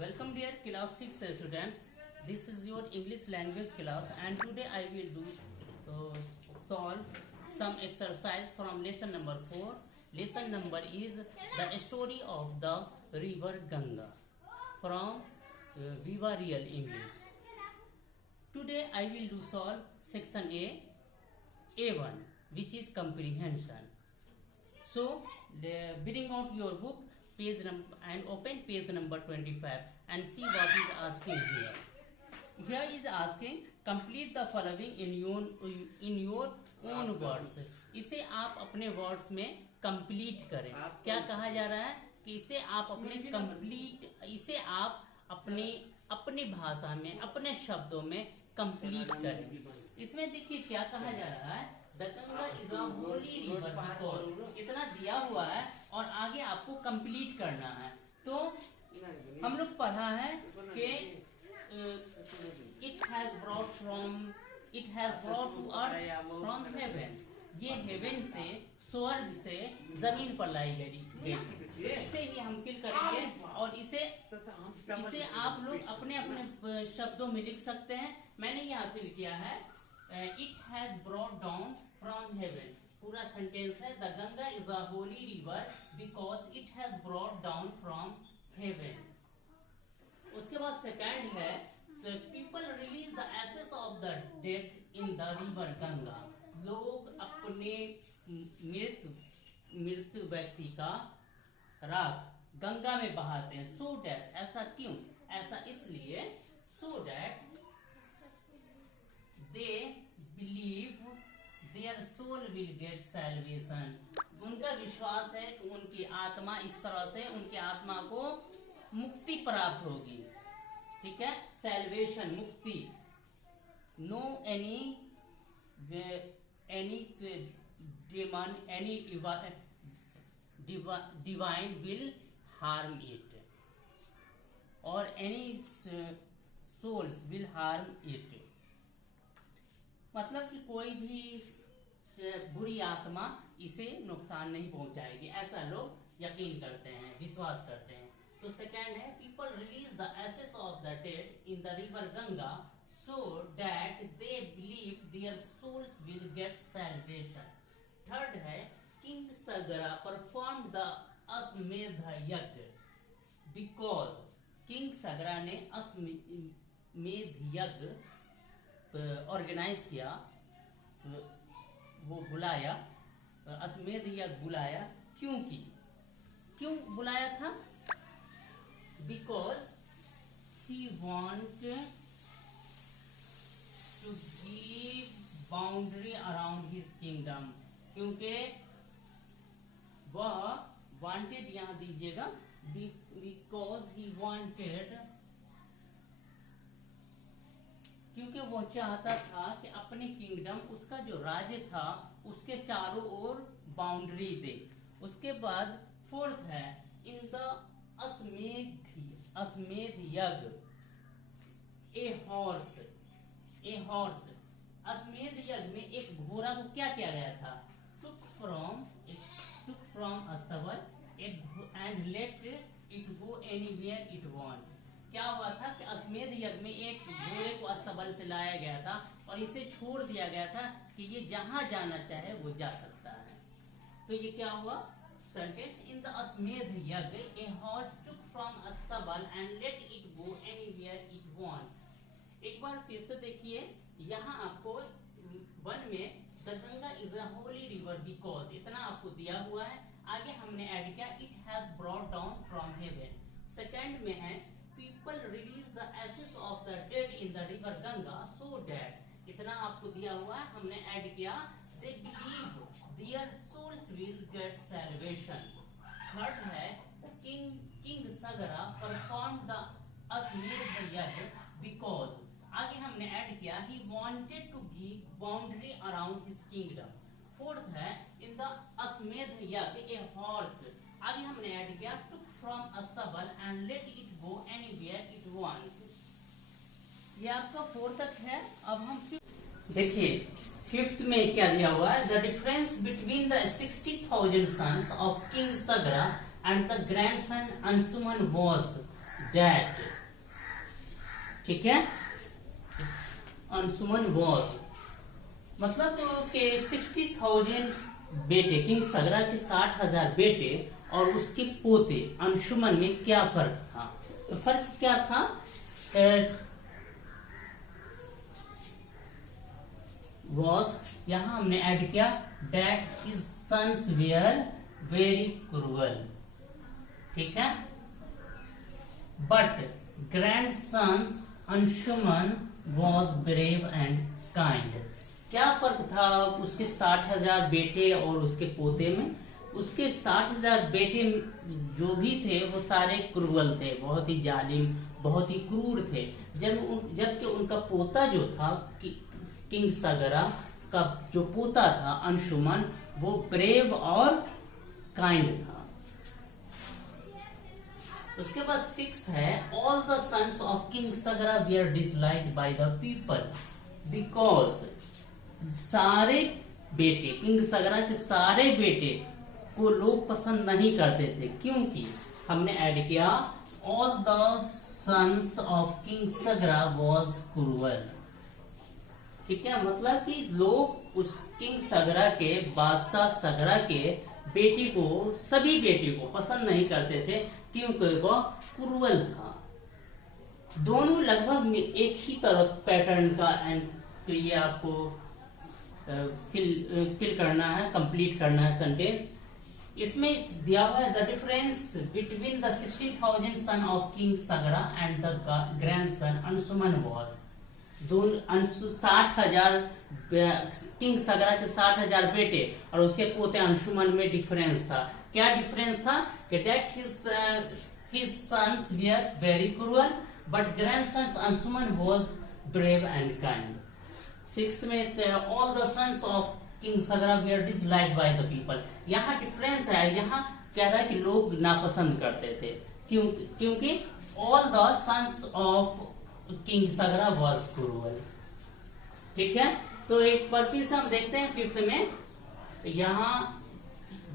Welcome dear class 6 students. This is your English language class and today I will do solve some exercise from lesson number 4. Lesson number is the story of the river Ganga from Viva Real English. Today I will do solve section A1 which is comprehension. So bring out your book page number and open page number 25 and see what is asking here. Here is asking complete the following in your own words. इसे आप अपने words में complete करें. क्या कहा जा रहा है कि इसे आप अपने भाषा में अपने शब्दों में कंप्लीट करें. इसमें देखिए क्या कहा जा रहा है. The Ganga is a holy river because इतना दिया हुआ है और आगे आपको कंप्लीट करना है. तो हम लोग पढ़ा है कि it has brought to earth from heaven. ये हेवन से स्वर्ग से जमीन पर लाई गई. इसे ही हम फिल करेंगे और इसे आप लोग अपने अपने शब्दों में लिख सकते हैं. मैंने यहाँ फिल किया है it has brought down from heaven. पूरा सेंटेंस है the Ganga is a holy river because it has brought down from heaven. उसके बाद सेकंड है people release the ashes of the dead in the river Ganga. लोग अपने मृत व्यक्ति का राख गंगा में बहाते हैं. सो डैट ऐसा क्यों? ऐसा इसलिए so that they believe their soul will get salvation. उनका विश्वास है कि उनकी आत्मा इस तरह से उनकी आत्मा को मुक्ति प्राप्त होगी. ठीक है. salvation मुक्ति. no any demon any divine will harm it or any souls will harm it. मतलब कि कोई भी बुरी आत्मा इसे नुकसान नहीं पहुंचाएगी. ऐसा लोग यकीन करते हैं, विश्वास करते हैं. तो सेकंड है people release the ashes of the dead in the river Ganga so that they believe their souls will get salvation. Third है king Sagara perform the Ashwamedha yagya because king सगरा ने अश्वमेध यज्ञ ऑर्गेनाइज किया. वो बुलाया अश्वमेध यज्ञ बुलाया. क्यों बुलाया था? Because he want to give boundary around his kingdom. क्योंकि वह वांटेड यहां दीजिएगा बिकॉज ही वांटेड क्योंकि वो चाहता था कि अपने किंगडम उसका जो राज्य था उसके चारों ओर बाउंड्री दे. उसके बाद फोर्थ है इन द अश्वमेध यज्ञ ए हॉर्स. अश्वमेध यज्ञ में एक घोड़ा को क्या किया गया था? टुक फ्रॉम अस्तबल and let it go anywhere it want. क्या हुआ था कि अश्वमेध यज्ञ में एक घोड़े को अस्तबल से लाया गया था और इसे छोड़ दिया गया था कि ये जहां जाना चाहे वो जा सकता है. तो ये क्या हुआ? सेंटेंस इन द अश्वमेध यज्ञ ए हॉर्स टुक फ्रॉम अस्तबल and let it go anywhere it want. एक बार फिर से देखिए यहाँ आपको वन में the Ganga is a holy river because इतना आपको दिया हुआ है. आगे हमने ऐड किया it has brought down from haven. Second में है people release the ashes of the dead in the river Ganga so that इतना आपको दिया हुआ है. हमने ऐड किया they believe their souls will get salvation. Third है king Sagara performed the Ashwamedh yajna because आगे हमने ऐड किया he wanted to give boundary around his kingdom. Fourth है in the Ashwamedh yajna a horse. आगे हमने add किया took from अस्तबल and let it go anywhere it wants. ये आपका फोर्थ तक है. अब हम देखिए फिफ्थ में क्या दिया हुआ है. The difference between the 60,000 sons of King Sagra and the grandson Ansuman was that, ठीक है, अंशुमन वॉज, मतलब कि 60,000 बेटे, किंग सगरा के 60,000 बेटे और उसके पोते अंशुमन में क्या फर्क था? तो फर्क क्या था? वॉज, यहां हमने ऐड किया that his sons were very cruel, ठीक है, but grandsons Anshuman was brave and kind. क्या फर्क था उसके 60,000 बेटे और उसके पोते में? उसके 60,000 बेटे जो भी थे वो सारे क्रूअल थे, बहुत ही जालिम, बहुत ही क्रूर थे, जबकि उनका पोता जो था किंग सगरा का जो पोता था अंशुमन, वो ब्रेव और काइंड था। उसके बाद 6 है, all the sons of king Sagara were disliked by the people because, सारे बेटे, किंग सगरा के सारे बेटे को लोग पसंद नहीं करते थे, क्योंकि हमने ऐड किया all the sons of king Sagara was cruel, ठीक है, मतलब कि लोग उस किंग सगरा के, बादशाह सगरा के बेटे को, सभी बेटे को पसंद नहीं करते थे, क्योंकि वह क्रूअल था। दोनों लगभग एक ही तरह पैटर्न का, एंड तो ये आपको फिल करना है, कंप्लीट करना है सेंटेंस। इसमें दिया हुआ है the difference between the 60,000 son of king Sagara and the grandson Anshuman was, 60,000 king Sagara के 60,000 बेटे और उसके पोते अंशुमन में डिफरेंस था। क्या डिफरेंस था? that his sons were very cruel but grandsons Anshuman was brave and kind. 6th में all the sons of King Sagra were disliked by the people. यहाँ डिफरेंस है, यहाँ कह रहा है कि लोग नापसंद करते थे, क्योंकि all the sons of King Sagra was cruel, ठीक है। तो एक बार फिर से हम देखते हैं 5th में, यहाँ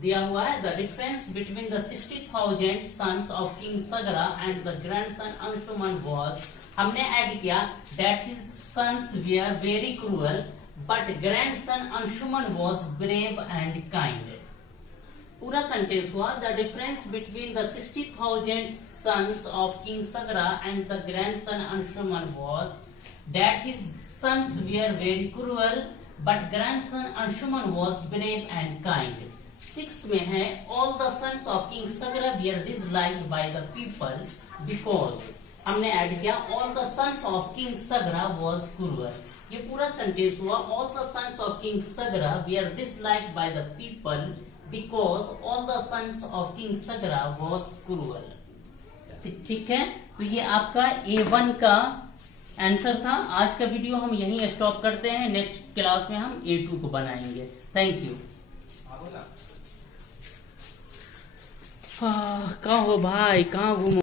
दिया हुआ है the difference between the 60,000 sons of king Sagara and the grandson Anshuman was, हमने ऐड किया that his sons were very cruel but grandson Anshuman was brave and kind. पूरा सेंटेंस हुआ the difference between the 60,000 sons of king Sagara and the grandson Anshuman was that his sons were very cruel but grandson Anshuman was brave and kind. 6th में है all the sons of king Sagara were disliked by the people because, हमने add किया all the sons of king Sagara was cruel. ये पूरा sentence हुआ all the sons of king Sagara were disliked by the people because all the sons of king Sagara was cruel, ठीक है। तो ये आपका A1 का आंसर था। आज का वीडियो हम यहीं स्टॉप करते हैं, नेक्स्ट क्लास में हम A2 को बनाएंगे। Thank you. कहाँ हो भाई, कहाँ घूमो?